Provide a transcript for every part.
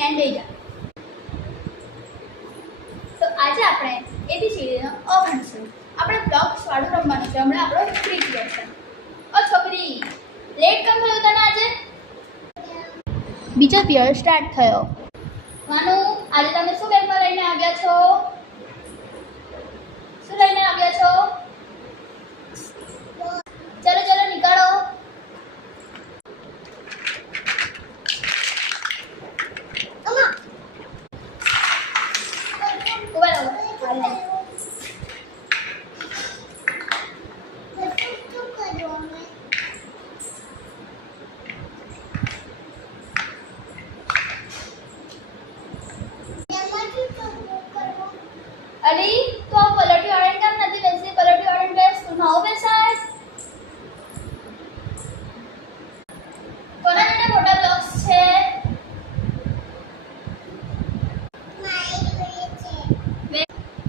અહીંયા લઈ જા. તો આજે આપણે ABCD નો અ ભણીશું. આપણે બ્લોક્સ વાળું રમવાનું છે. હમણાં આપણો ફ્રી પીરિયડ છે. ઓ છોકરી, લેટ કેમ થયો તને આજે? બીજો પીરિયડ સ્ટાર્ટ થયો. માનુ, આજે તમે શું બેગમાં લઈને આવ્યા છો? શું લઈને આવ્યા છો? ચલો ચલો નીકળો. અલી, તો આ પલટી વાળાને કેમ નથી બેસી? પલટી વાળાને બેસ, નાવ બેસાય. કોના જોડે મોટા બ્લોક્સ છે?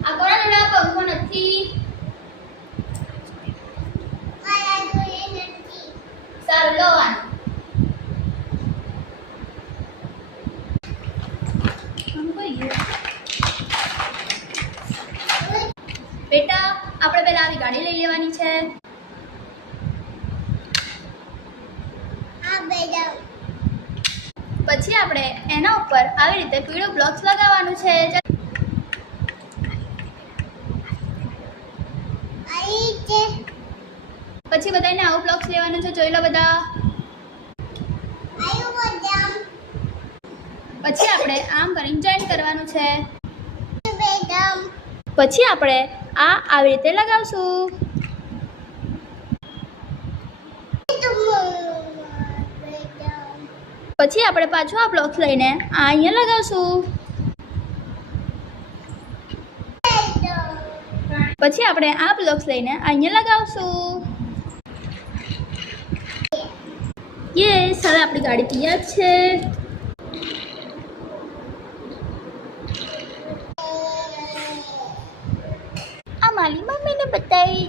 આ કોના જોડે આ પંખો નથી? સારું, લો આનો. બેટા, આપણે પહેલા આવી ગાડી લઈ લેવાની છે. પછી આપણે એના ઉપર આવી રીતે પીળું બ્લોક્સ લગાવવાનું છે. પછી બધાને આવું બ્લોક્સ લેવાનું છે. જોઈ લો બધા. પછી આપણે આમ કરીને જોઈન કરવાનું છે. પછી આપણે આ આવી રીતે લગાવશું. પછી આપણે પાછું આ બ્લોક્સ લઈને આ અહીંયા લગાવશું. પછી આપણે આ બ્લોક્સ લઈને અહીંયા લગાવશું. યસ, હવે આપણી ગાડી તૈયાર છે. આ મારી મમ્મીને બતાવી